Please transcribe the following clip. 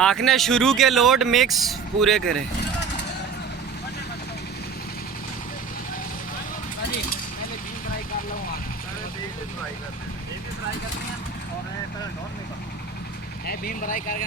आखने शुरू के लोड मिक्स पूरे करें। बीम भराई करके